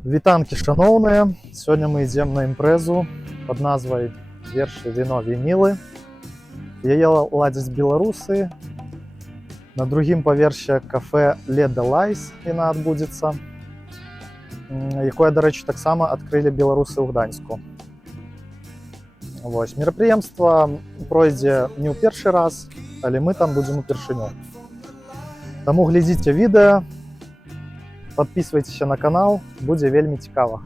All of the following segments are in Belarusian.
Вітанкі шаноўныя, сёння мы ідзем на імпрэзу пад назвай «Вершы, віно, вінілы». Яе ладзяць беларусы. На другім паверсе кафе «Леда-Лайс» яна адбудзецца, якое, дарэчы, таксама адкрылі беларусы ў Гданьску. Мерапрыемства пройдзе не ў першы раз, але мы там будзем упершыню. Таму глядзіце відэа, подписывайтесь на канал, будзе вельмі цікава.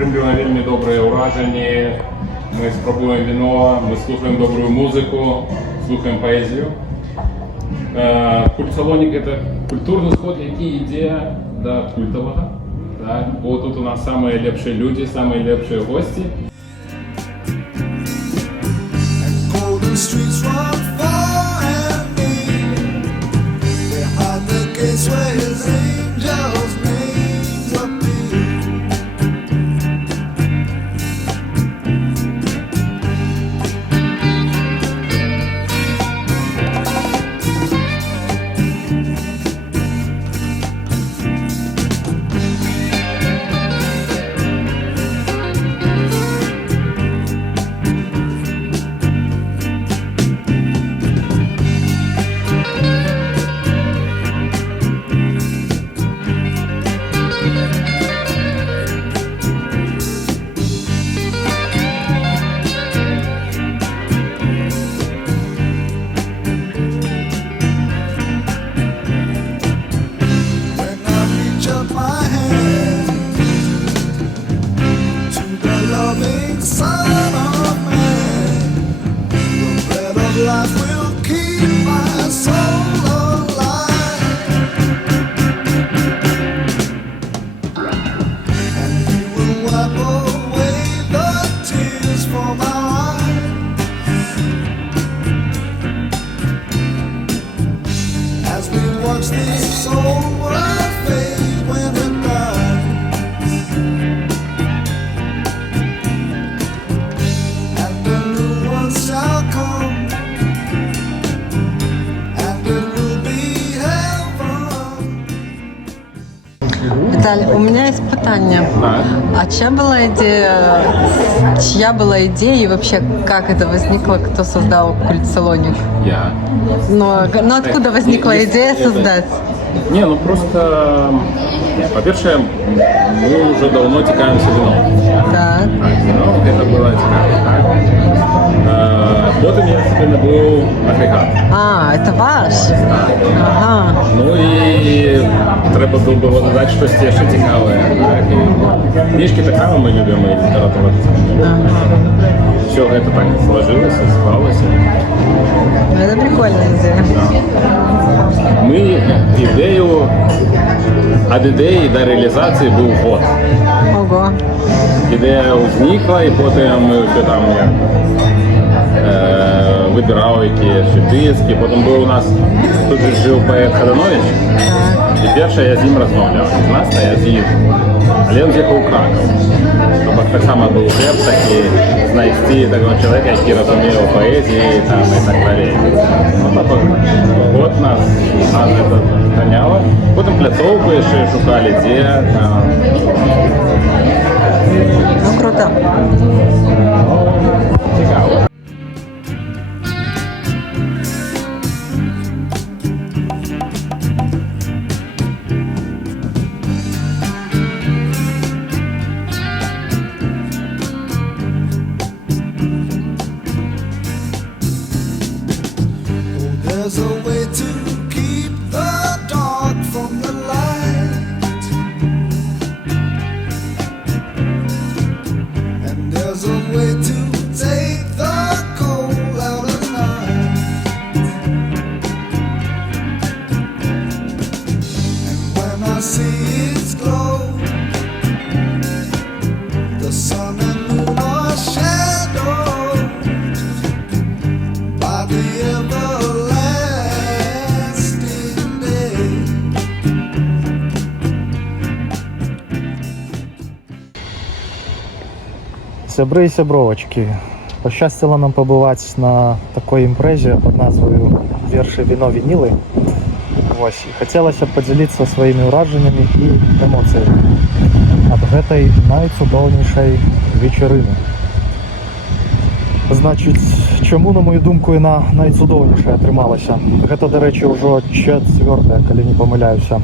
Атрымліваем вельмі добрыя ўражанні, мы спрабуем віно, мы слухаем добрую музыку, слухаем паэзію. Культ-салонік – это культурны сход, які ідзе да культавага. Бо тут у нас самыя лепшыя людзі, самыя лепшыя госці. Виталий, у меня есть питание. А чья была идея и вообще как это возникло, кто создал культ-салоник? Я. Но откуда возникла идея создать? Не, ну просто, по-перше, мы уже давно тікаємося вином. Так. Вино, это было цікаво. Потім я собі набув агрегат. А, это ваш? Так. Ага. Ну і треба було додати щось ще цікаве. Книжки так само ми любимо, і література. Все это так сложилось, склалось. Ну, это прикольная идея. Ми від ідеї до реалізації був год. Ого. Ідея зникла, і потім ми все там вибирали якісь диски. Потім був у нас, тут жив поет Хаданович, і перше я з ним розмовляв. З нас я з ним. Але він з'їхав у Краков. Тобто так само був хлеб такий, знайти такого чоловіка, який розумів поезії там, і так далі. Ну, тобто, от нас це ганяло. Потім пляцовку ще шукали, де там. Ну, круто. Цікаво. There's a way to keep the dark from the light, and there's a way to take the cold out of night. And when I see its glow, the sun and moon are shadowed by the everlasting day. Сябри і сябровочки, пощастило нам побувати на такій імпрезі під назвою «Вірші, віно, вініли». Ось, і хотілося б поділитися своїми враженнями і емоціями від цієї найцудовнішої вечорини. Значить, чому, на мою думку, вона найцудовніша отрималася? Це, до речі, вже четверта, коли не помиляюся,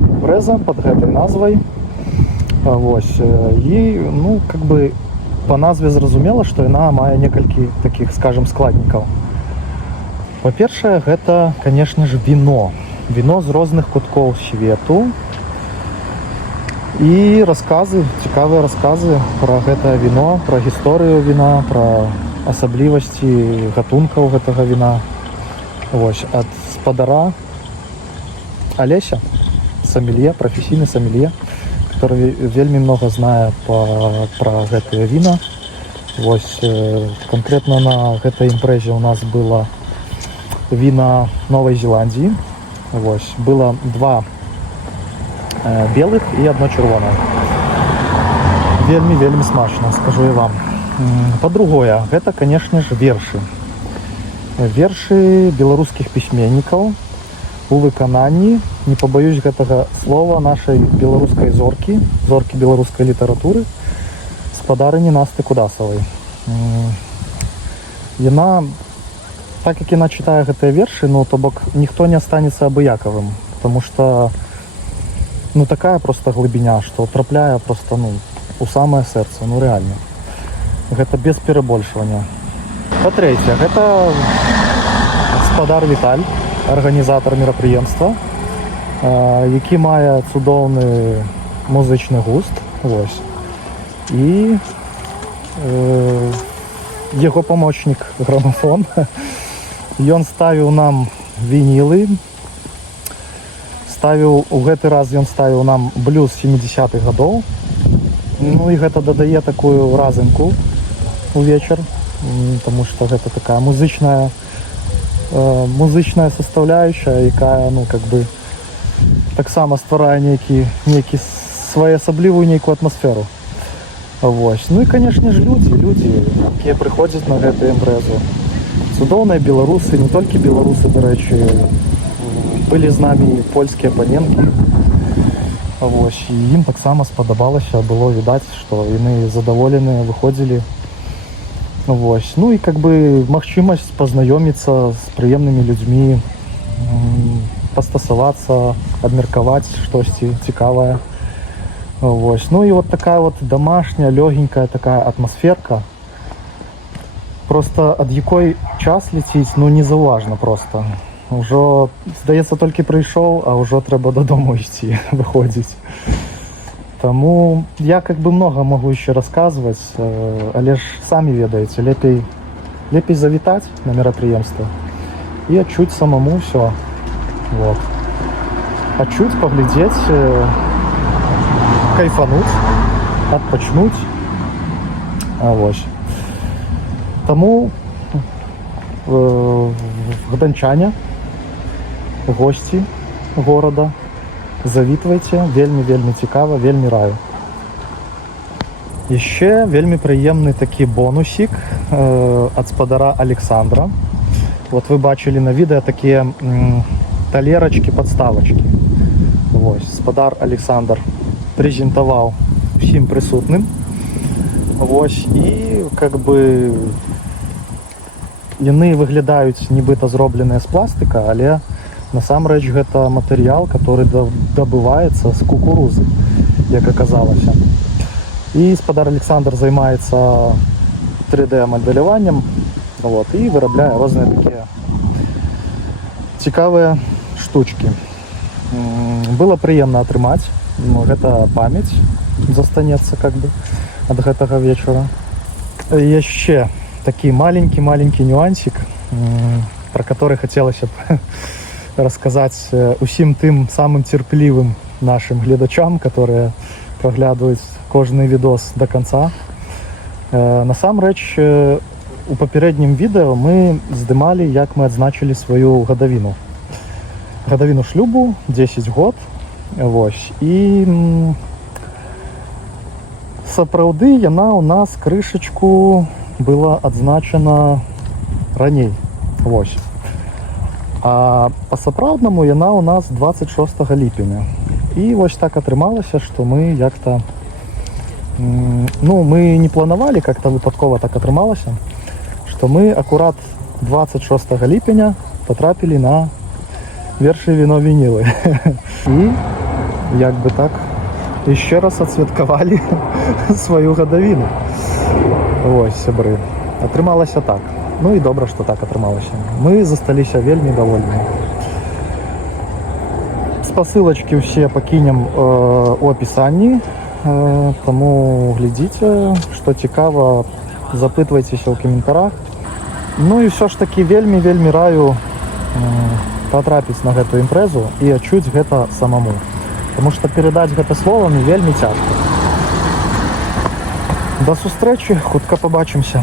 імпреза під цією назвою. Ось, і, ну, как бы, по назве зразумела, што яна мае некалькі таких, скажем, складнікаў. Па-першае, гэта, конечно ж, віно. Віно з розных куткоў свету. І расказы, цікавыя расказы пра гэтае віно, пра гісторыю віна, пра асаблівасці гатункаў гэтага віна. Вось, ад спадара Алеся, сомелье, прафесійны сомелье, который вельмі много знае пра гэтыя віна. Вось, конкретно на гэтай імпрэзе у нас было віна Новай Зеландіі. Вось, было два белых і одно чырвонае. Вельмі смачна, скажу я вам. По-другое, гэта, конечно ж, вершы. Вершы беларускіх пісьменнікаў у выкананні, не побоюсь гэтага слова, нашай беларускай зоркі беларускай літаратуры, спадарыні Насты Кудасавай. Яна, так як яна чытае гэтыя вершы, ну, то бок ніхто не астанецца абыякавым, потому что, ну, такая просто глыбіня, што трапляе просто, ну, у самае сэрца, ну, рэальна. Гэта без перабольшвання. Па-трэцяе, гэта спадар Віталь, арганізатар мерапрыемства, які мае цудоўны музычны густ. Вось. І яго памочнік грамафон. Ён ставіў нам вінілы. У гэты раз ён ставіў нам блюз 70-х гадоў. Ну і гэта дадае такую разынку у вечар, тому што гэта такая музычная составляющая, якая, ну, как бы, таксама стварае нейкі своеасаблівую нейкую атмасферу. Вось. Ну і, конечно ж, людзі, якія прыходзяць на гэтую імпрэзу. Цудоўныя беларусы, не толькі беларусы, да рэчы, былі з намі польскія паненкі. Вось. І ім таксама спадабалася, было відаць, што яны задаволеныя, выходзілі. Вось. Ну і, как бы, магчымасць пазнаёміцца з прыемнымі людзьмі, пастасавацца, абмеркаваць штосьці цікавае. Вось. Ну і вот такая вот домашняя, лёгенькая такая атмасферка, просто ад якой час ляціць, ну, незаўважна просто. Ужо, здаецца, толькі прыйшоў, а ўжо трэба дадому ісці, выходзіць. Таму я, как бы, много могу еще рассказывать, але ж самі ведаеце, лепей завітаць на мерапрыемства і адчуць самому все. Вот. Адчуць, паглядзець, кайфануть, адпачнуць. Вось. Таму гданчане, госці горада, завітвайце, вельмі цікава, вельмі раю. Яшчэ вельмі прыемны такі бонусік ад спадара Александра. Вот вы бачылі на відэа такія талерачкі, падставачкі. Вось, спадар Александр прэзентаваў усім прысутным. Вось, і, как бы, яны выглядаюць нібыта зробленыя з пластыка, але насамрэч гэта матэрыял, который дабываецца з кукурузы, як аказалася. І спадар Александр займаецца 3D-мадэляваннем, вот, і вырабляе розныя такія цікавыя штучкі. Было прыемна атрымаць. Гэта памяць застанецца как бы ад гэтага вечара. Яшчэ такі маленькі нюансик, про который хацелася б расказаць усім тым самым цярплівым нашим гледачам, которые праглядаюць кожны відос до конца. Насамрэч, у папярэднім відэо мы здымалі, як мы адзначылі сваю гадавіну шлюбу, 10 год. Вось. І сапраўды яна у нас крышачку была адзначана раней. Вось. А па-сапраўднаму яна у нас 26 ліпеня. І вось так атрымалася, што мы як-то... мы не планавалі, как-то выпадкова так атрымалася, што мы акурат 26 ліпеня патрапілі на вершы віно вінілы. І як бы так яшчэ раз адсвяткавалі сваю гадавіну. Вось, сябры. Атрымалася так. Ну і добра, што так атрымалася. Мы засталіся вельмі давольныя. Спасылачкі ўсе пакінем у апісанні, таму глядзіце, што цікава, запытвайцеся ў каментарах. Ну і ўсё ж такі вельмі раю патрапіць на гэтую імпрэзу і адчуць гэта самому. Таму што перадаць гэта словамі вельмі цяжка. Да сустрэчы, хутка пабачымся.